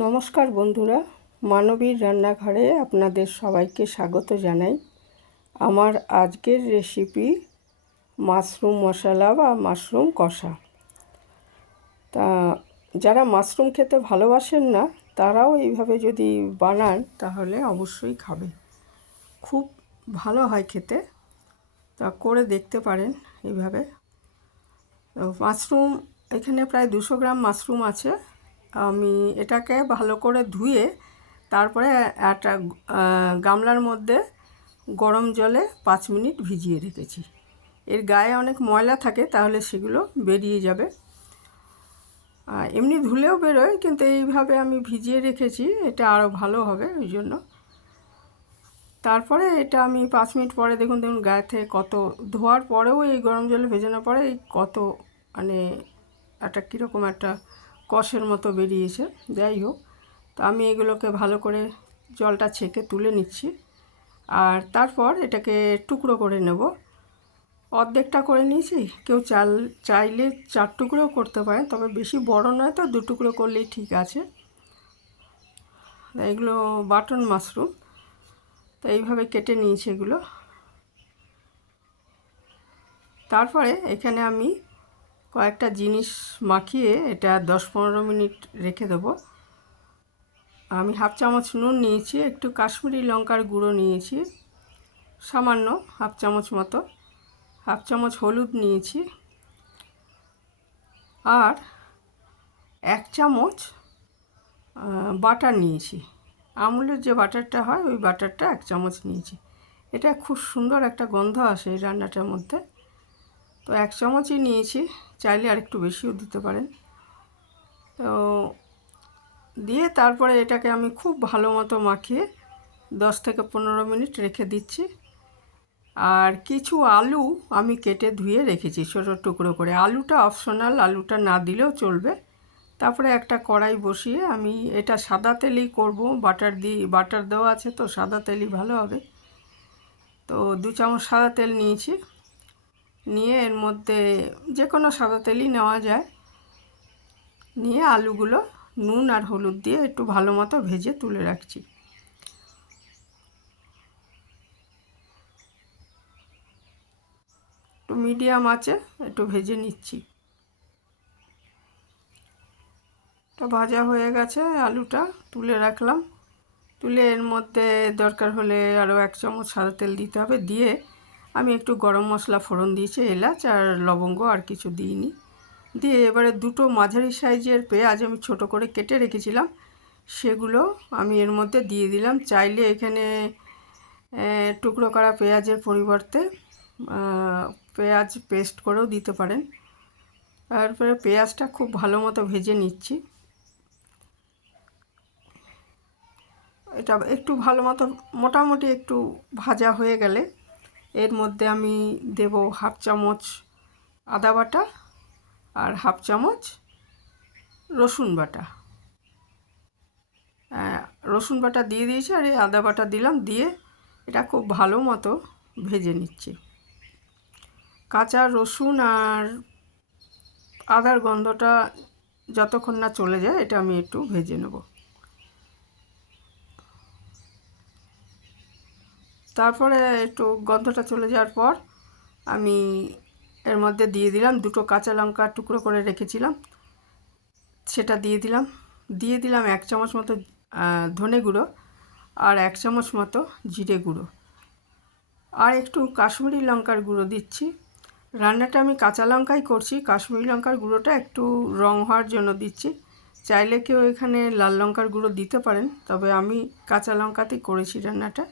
নমস্কার বন্ধুরা, মানবীর রান্নাঘরে আপনাদের সবাইকে স্বাগত জানাই। আমার আজকের রেসিপি মাশরুম মশলা বা মাশরুম কষা। তা যারা মাশরুম খেতে ভালোবাসেন না তারাও এইভাবে যদি বানান তাহলে অবশ্যই খাবে, খুব ভালো হয় খেতে। তা করে দেখতে পারেন এইভাবে। তো মাশরুম এখানে প্রায় 200 গ্রাম মাশরুম আছে। আমি এটাকে ভালো করে ধুয়ে তারপরে একটা গামলার মধ্যে গরম জলে 5 মিনিট ভিজিয়ে রেখেছি। এর গায়ে অনেক ময়লা থাকে, তাহলে সেগুলো বেরিয়ে যাবে। এমনি ধুলেও বেরোয়, কিন্তু এইভাবে আমি ভিজিয়ে রেখেছি, এটা আরও ভালো হবে ওই জন্য। তারপরে এটা আমি 5 মিনিট পরে দেখুন গায়ে থেকে কত, ধোয়ার পরেও এই গরম জলে ভেজানোর পরে এই কত মানে একটা কীরকম একটা কষের মতো বেরিয়েছে। যাই হোক, তো আমি এগুলোকে ভালো করে জলটা ছেঁকে তুলে নিচ্ছি। আর তারপর এটাকে টুকরো করে নেব। অর্ধেকটা করে নিয়েছি, কেউ চাইলে 4 টুকরোও করতে পারেন, তবে বেশি বড় নয় তো 2 টুকরো করলেই ঠিক আছে। এগুলো বাটন মাশরুম, তো এইভাবে কেটে নিয়েছি এগুলো। তারপরে এখানে আমি কয়েকটা জিনিস মাখিয়ে এটা 10-15 মিনিট রেখে দেবো। আমি হাফ চামচ নুন নিয়েছি, একটু কাশ্মীরি লঙ্কার গুঁড়ো নিয়েছি সামান্য হাফ চামচ মতো, হাফ চামচ হলুদ নিয়েছি, আর 1 চামচ বাটার নিয়েছি। আমুলের যে বাটারটা হয় ওই বাটারটা 1 চামচ নিয়েছি। এটা খুব সুন্দর একটা গন্ধ আসে এই রান্নাটার মধ্যে, তো 1 চামচই নিয়েছি, চাইলে আর একটু বেশিও দিতে পারেন। তো দিয়ে তারপরে এটাকে আমি খুব ভালো মতো মাখিয়ে 10-15 মিনিট রেখে দিচ্ছি। আর কিছু আলু আমি কেটে ধুয়ে রেখেছি ছোটো টুকরো করে। আলুটা অপশনাল, আলুটা না দিলেও চলবে। তারপরে একটা কড়াই বসিয়ে আমি এটা সাদা তেলেই করব, বাটার দেওয়া আছে তো সাদা তেলই ভালো হবে। তো 2 চামচ সাদা তেল নিয়েছি, নিয়ে এর মধ্যে যে কোনো সাদা তেলই নেওয়া যায়, নিয়ে আলুগুলো নুন আর হলুদ দিয়ে একটু ভালো মতো ভেজে তুলে রাখছি। একটু মিডিয়াম আঁচে একটু ভেজে নিচ্ছি। তো ভাজা হয়ে গেছে, আলুটা তুলে রাখলাম। তুলে এর মধ্যে দরকার হলে আরও 1 চামচ সাদা তেল দিতে হবে। দিয়ে আমি একটু গরম মশলা ফোড়ন দিয়েছি, এলাচ আর লবঙ্গ, আর কিছু দিইনি। দিয়ে এবারে 2টো মাঝারি সাইজের পেঁয়াজ আমি ছোট করে কেটে রেখেছিলাম, সেগুলো আমি এর মধ্যে দিয়ে দিলাম। চাইলে এখানে টুকরো করা পেঁয়াজের পরিবর্তে পেঁয়াজ পেস্ট করেও দিতে পারেন। তারপরে পেঁয়াজটা খুব ভালো মতো ভেজে নিচ্ছি। এটা একটু ভালো মতো মোটামুটি একটু ভাজা হয়ে গেলে এর মধ্যে আমি দেব হাফ চামচ আদা বাটা আর হাফ চামচ রসুন বাটা। রসুন বাটা দিয়ে দিয়েছি আর এই আদা বাটা দিলাম, দিয়ে এটা খুব ভালো মতো ভেজে নিচ্ছি। কাঁচা রসুন আর আদার গন্ধটা যতক্ষণ না চলে যায় এটা আমি একটু ভেজে নেব। তারপরে একটু গন্ধটা চলে যাওয়ার পর আমি এর মধ্যে দিয়ে দিলাম 2টো কাঁচা লঙ্কা টুকরো করে রেখেছিলাম, সেটা দিয়ে দিলাম 1 চামচ মতো ধনে গুঁড়ো আর 1 চামচ মতো জিরে গুঁড়ো, আর একটু কাশ্মীরি লঙ্কার গুঁড়ো দিচ্ছি। রান্নাটা আমি কাঁচা লঙ্কাই করছি, কাশ্মীরি লঙ্কার গুঁড়োটা একটু রং হওয়ার জন্য দিচ্ছি। চাইলে কেউ এখানে লাল লঙ্কার গুঁড়ো দিতে পারেন, তবে আমি কাঁচা লঙ্কাতেই করেছি রান্নাটা।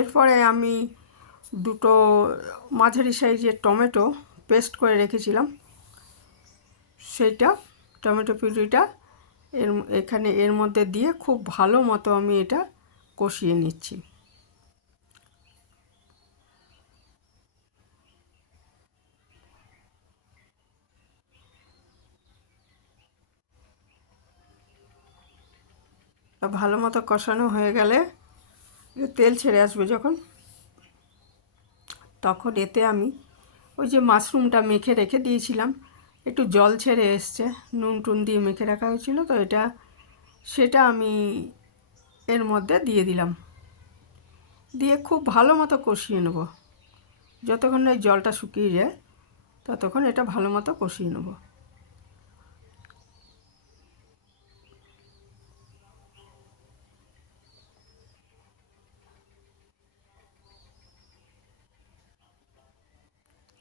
এরপরে আমি 2টো মাঝারি সাইজের টমেটো পেস্ট করে রেখেছিলাম, সেইটা টমেটো পিউরিটা এর মধ্যে দিয়ে খুব ভালো মতো আমি এটা কষিয়ে নিচ্ছি। ভালো মতো কষানো হয়ে গেলে তেল ছেড়ে আসবে যখন, তখন এতে আমি ওই যে মাশরুমটা মেখে রেখে দিয়েছিলাম, একটু জল ছেড়ে এসছে, নুন টুন দিয়ে মেখে রাখা হয়েছিল তো সেটা আমি এর মধ্যে দিয়ে দিলাম। দিয়ে খুব ভালো মতো কষিয়ে নেব। যতক্ষণ না এই জলটা শুকিয়ে যায় ততক্ষণ এটা ভালো মতো কষিয়ে নেব।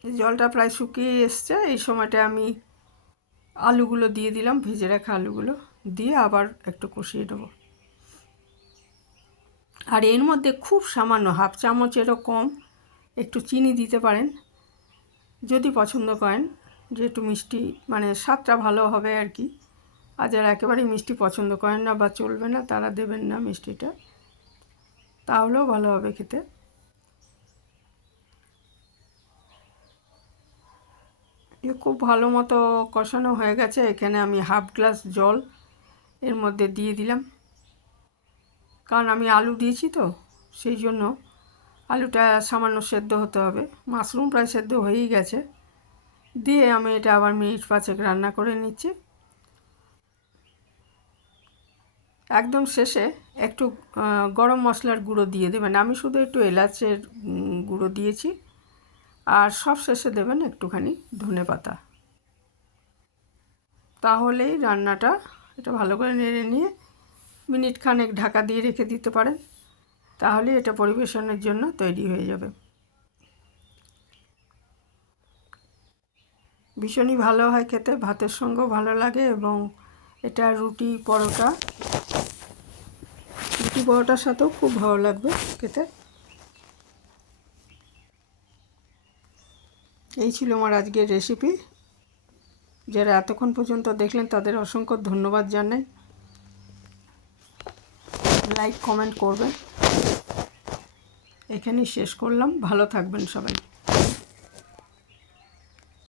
জলটা প্রায় শুকিয়ে এসছে। এই সময়টা আমি আলুগুলো দিয়ে দিলাম, ভেজে রাখা আলুগুলো দিয়ে আবার একটু কষিয়ে দেবো। আর এর মধ্যে খুব সামান্য হাফ চামচেরও কম একটু চিনি দিতে পারেন যদি পছন্দ করেন, যে একটু মিষ্টি মানে স্বাদটা ভালো হবে আর কি। আর যারা একেবারেই মিষ্টি পছন্দ করেন না বা চলবে না তারা দেবেন না মিষ্টিটা, তাহলেও ভালো হবে খেতে। খুব ভালো মতো কষানো হয়ে গেছে। এখানে আমি হাফ গ্লাস জল এর মধ্যে দিয়ে দিলাম, কারণ আমি আলু দিয়েছি তো সেই জন্য আলুটা সামান্য সেদ্ধ হতে হবে। মাশরুম প্রায় সেদ্ধ হয়েই গেছে। দিয়ে আমি এটা আবার মিনিট 5 রান্না করে নিচ্ছি। একদম শেষে একটু গরম মশলার গুঁড়ো দিয়ে দেবেন। আমি শুধু একটু এলাচের গুঁড়ো দিয়েছি। আর সব শেষে দেবেন একটুখানি ধনেপাতা। তাহলেই রান্নাটা এটা ভালো করে নেড়ে নিয়ে মিনিট খানেক ঢাকা দিয়ে রেখে দিতে পারেন, তাহলে এটা পরিবেশনের জন্য তৈরি হয়ে যাবে। ভীষণই ভালো হয় খেতে, ভাতের সঙ্গেও ভালো লাগে এবং এটা রুটি পরোটার সাথেও খুব ভালো লাগবে খেতে। এই ছিল আমার আজকের রেসিপি। যারা এতক্ষণ পর্যন্ত দেখলেন তাদের অসংখ্য ধন্যবাদ জানাই। লাইক কমেন্ট করবেন। এখানেই শেষ করলাম। ভালো থাকবেন সবাই।